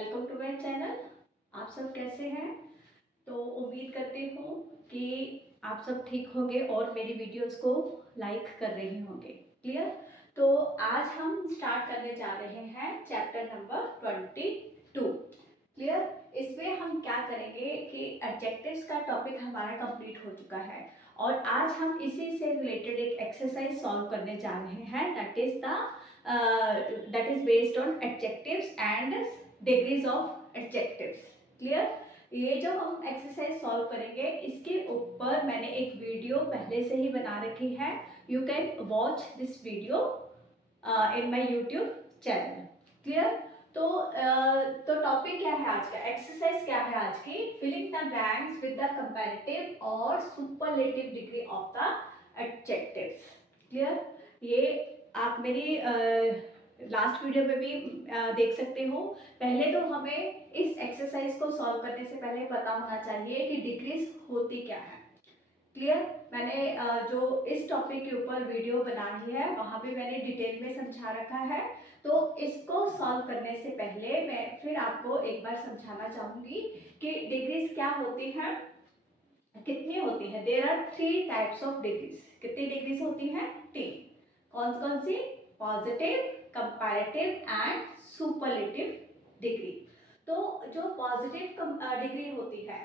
Welcome to my channel. आप सब कैसे हैं? तो उम्मीद करती हूँ कि आप सब ठीक होंगे और मेरी वीडियोस को लाइक कर रहे होंगे। क्लियर? तो आज हम स्टार्ट करने जा रहे हैं चैप्टर नंबर 22। क्लियर? इसमें हम क्या करेंगे कि एडजेक्टिव्स का टॉपिक हमारा कंप्लीट हो चुका है और आज हम इसी से रिलेटेड एक एक्सरसाइज सॉल्व करने जा रहे हैं that is based on adjectives and degrees of adjectives. Clear? ये जो हम एक्सरसाइज सॉल्व करेंगे इसके ऊपर मैंने एक वीडियो पहले से ही बना रखी है। You can watch this video in my YouTube channel. Clear? तो टॉपिक क्या है आज का, एक्सरसाइज क्या है आज की? Filling the blanks with the comparative और superlative degree of the adjectives. Clear? ये आप मेरी लास्ट वीडियो में भी देख सकते हो। पहले तो हमें इस एक्सरसाइज को सॉल्व करने से पहले पता होना चाहिए कि डिग्रीज होती क्या है। क्लियर? मैंने जो इस टॉपिक के ऊपर वीडियो बनाई है वहां पे मैंने डिटेल में समझा रखा है। तो इसको सॉल्व करने से पहले मैं फिर आपको एक बार समझाना चाहूंगी कि डिग्रीज क्या होती हैं, कितनी होती है। There are 3 types of degrees. कितनी डिग्रीज होती हैं? 3। कौन कौन सी? Positive, comparative and superlative degree. तो जो पॉजिटिव डिग्री होती है,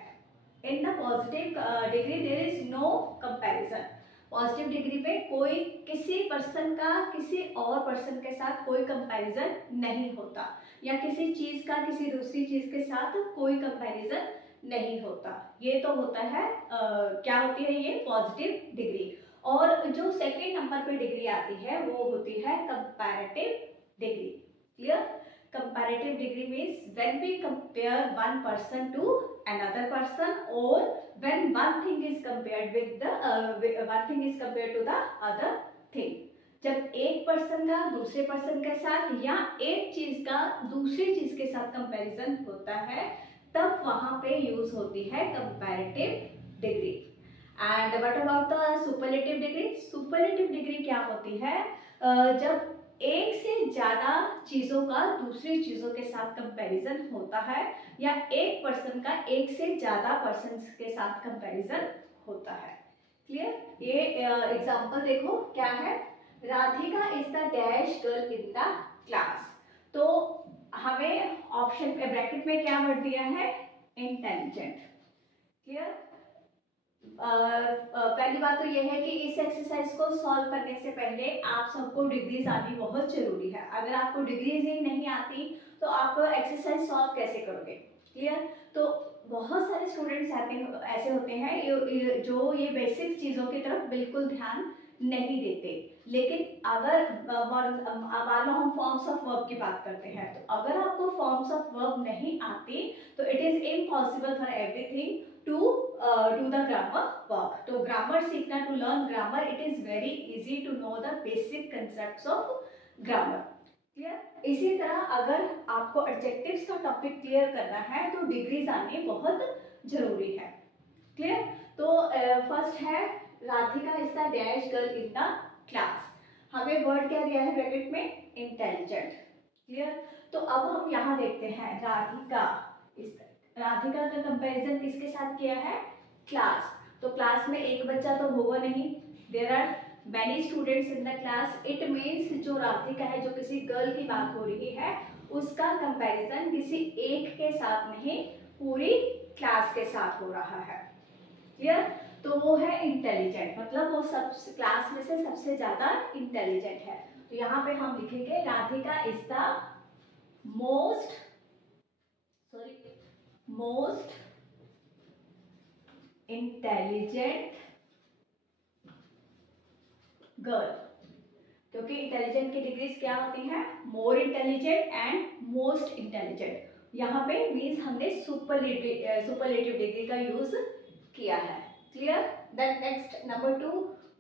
in the positive degree there is no comparison. Positive degree में कोई किसी पर्सन का किसी और पर्सन के साथ कोई कंपैरिजन नहीं होता, या किसी चीज का किसी दूसरी चीज के साथ कोई कंपैरिजन नहीं होता। ये तो होता है क्या होती है ये पॉजिटिव डिग्री। और जो सेकेंड नंबर पे डिग्री आती है वो होती है comparative degree. Clear? Comparative degree means when we compare one person to another person और when one thing is compared with the one thing is compared to the other thing. जब एक person का दूसरे पर्सन के साथ या एक चीज का दूसरी चीज के साथ कंपैरिजन होता है तब वहां पे यूज होती है comparative degree. And what about the superlative degree? Superlative degree क्या होती है? जब एक से ज्यादा चीजों का दूसरी चीजों के साथ कंपैरिजन होता है या एक पर्सन का एक से ज्यादा पर्सन के साथ कंपैरिजन होता है। क्लियर? ये एग्जांपल देखो क्या है। Radhika is the dash girl in the class. तो हमें ऑप्शन ब्रैकेट में क्या वर्ड दिया है? इंटेलिजेंट। क्लियर? पहली बात तो यह है कि इस एक्सरसाइज को सॉल्व करने से पहले आप सबको डिग्रीज आनी बहुत जरूरी है। अगर आपको डिग्रीज ही नहीं आती तो आप एक्सरसाइज सॉल्व कैसे करोगे? क्लियर? तो बहुत सारे स्टूडेंट्स ऐसे होते हैं जो ये बेसिक चीजों की तरफ बिल्कुल ध्यान नहीं देते। लेकिन अगर मान लो हम फॉर्म्स ऑफ वर्ब की बात करते हैं, तो अगर आपको फॉर्म्स ऑफ वर्ब नहीं आती तो it is impossible for everything to do the grammar work. तो ग्रामर सीखना, to learn grammar, it is very easy to know the basic concepts of grammar. Clear? इसी तरह अगर आपको एडजेक्टिव्स का टॉपिक क्लियर करना है तो डिग्रीज आनी बहुत जरूरी है। क्लियर? तो फर्स्ट है Radhika is the dash girl in the class. हमें वर्ड क्या दिया है ब्रैकेट में? इंटेलिजेंट। क्लियर? तो अब हम यहाँ देखते हैं राधिका का कंपैरिजन किसके साथ किया है? क्लास। तो क्लास में एक बच्चा तो होगा नहीं, there are many students in the class. It means जो राधिका है, जो किसी गर्ल की बात हो रही है, उसका कंपैरिजन किसी एक के साथ नहीं पूरी क्लास के साथ हो रहा है। क्लियर? तो वो है इंटेलिजेंट, मतलब वो सब क्लास में से सबसे ज्यादा इंटेलिजेंट है। तो यहाँ पे हम लिखेंगे Radhika is the most intelligent girl. क्योंकि इंटेलिजेंट की डिग्रीज क्या होती हैं? More intelligent and most intelligent. यहाँ पे मीन्स हमने सुपरलेटिव डिग्री का यूज किया है। Clear? Then next number 2,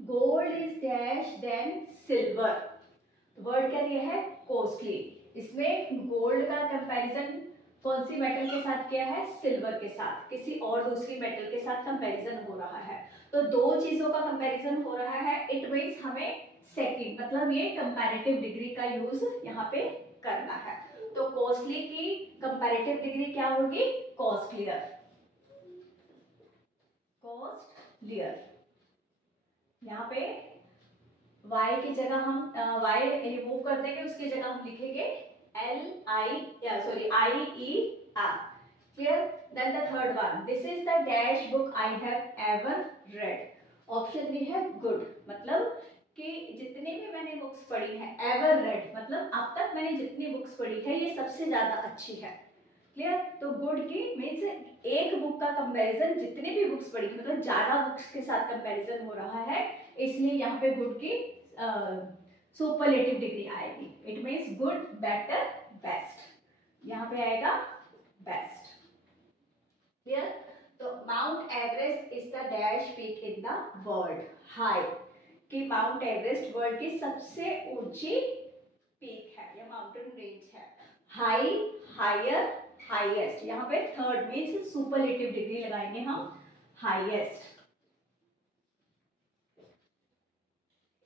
gold is dash then silver. Word क्या दिया है? कॉस्टली। इसमें गोल्ड का कंपैरिजन कौन सी मेटल के साथ किया है? सिल्वर के साथ। किसी और दूसरी मेटल के साथ कंपैरिजन हो रहा है, तो दो चीजों का कंपैरिजन हो रहा है। इट मीन्स हमें सेकंड, मतलब ये कंपैरेटिव डिग्री का यूज यहाँ पे करना है। तो कॉस्टली की कंपैरेटिव डिग्री क्या होगी? कॉस्टलियर। कॉस्टलियर। यहाँ पे y की जगह हम y रिमूव कर देंगे, उसकी जगह हम लिखेंगे IER। Clear? Then the third one. This is the dash book I have ever read. Option we have good, मतलब कि जितने भी मैंने बुक्स पढ़ी है, ever read मतलब अब तक मैंने जितनी बुक्स पढ़ी है ये सबसे ज्यादा अच्छी है। क्लियर? तो गुड की मीन्स एक बुक का कंपैरिजन जितने भी बुक्स पढ़ी है मतलब ज्यादा बुक्स के साथ कंपैरिजन हो रहा है, इसलिए यहाँ पे गुड की सुपरलेटिव डिग्री आएगी। It means good, better, best, यहाँ पे आएगा बेस्ट। क्लियर? तो mount Everest is the dash peak in the world. High कि माउंट एवरेस्ट वर्ल्ड की सबसे ऊंची पीक है या माउंटेन रेंज है। हाई, हायर, हाईएस्ट, यहाँ पे थर्ड मीन्स सुपरलेटिव डिग्री लगाएंगे हम, हाईएस्ट।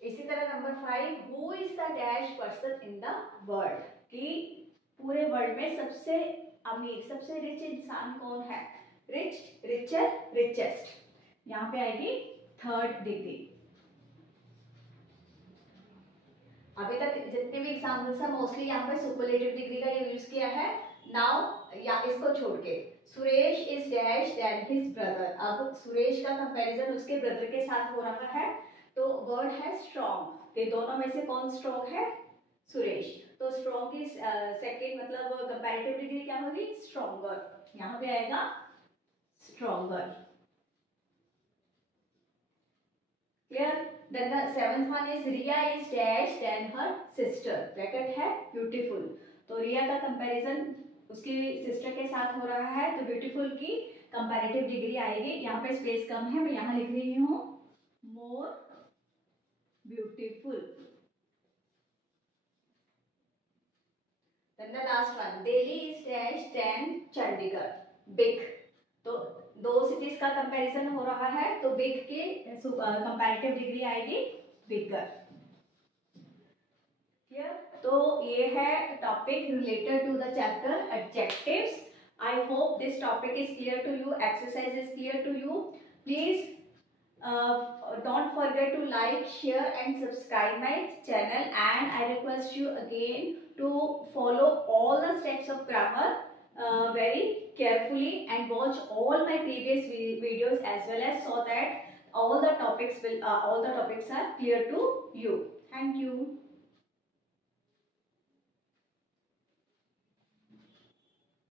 इसी तरह number 5, who is the dash person in the world कि पूरे वर्ल्ड में सबसे अमीर, सबसे रिच इंसान कौन है? रिच, रिचर, रिचेस्ट, यहाँ पे आएगी थर्ड डिग्री। अभी तक जितने भी एग्जाम्पल्स है मोस्टली यहाँ पे सुपरलेटिव डिग्री का यूज किया है। नाउ या इसको छोड़ के Suresh is dash then his brother. अब सुरेश का कंपैरिजन उसके ब्रदर के साथ हो रहा है, तो वर्ड है स्ट्रॉन्ग। ये दोनों में से कौन स्ट्रॉन्ग है? सुरेश। तो स्ट्रॉन्ग की सेकंड मतलब कंपैरेटिव डिग्री क्या होगी? स्ट्रॉन्गर, यहाँ पे आएगा stronger. Clear? Then the seventh one is Riya is dash then her sister, bracket है ब्यूटीफुल। तो रिया का कंपैरिजन उसकी सिस्टर के साथ हो रहा है, तो ब्यूटीफुल की कंपैरेटिव डिग्री आएगी। यहाँ पे स्पेस कम है, मैं यहाँ लिख रही हूँ more beautiful. Then the last one, Delhi is dash then Chandigarh, big। तो दो सिटीज का कंपैरिजन हो रहा है, तो बिग की कंपैरेटिव डिग्री आएगी बिगर। क्लियर? तो ये है topic related to the chapter adjectives. I hope this topic is clear to you, exercise is clear to you. Please don't forget to like, share and subscribe my channel, and I request you again to follow all the steps of grammar very carefully and watch all my previous videos as well, as so that all the topics are clear to you. Thank you.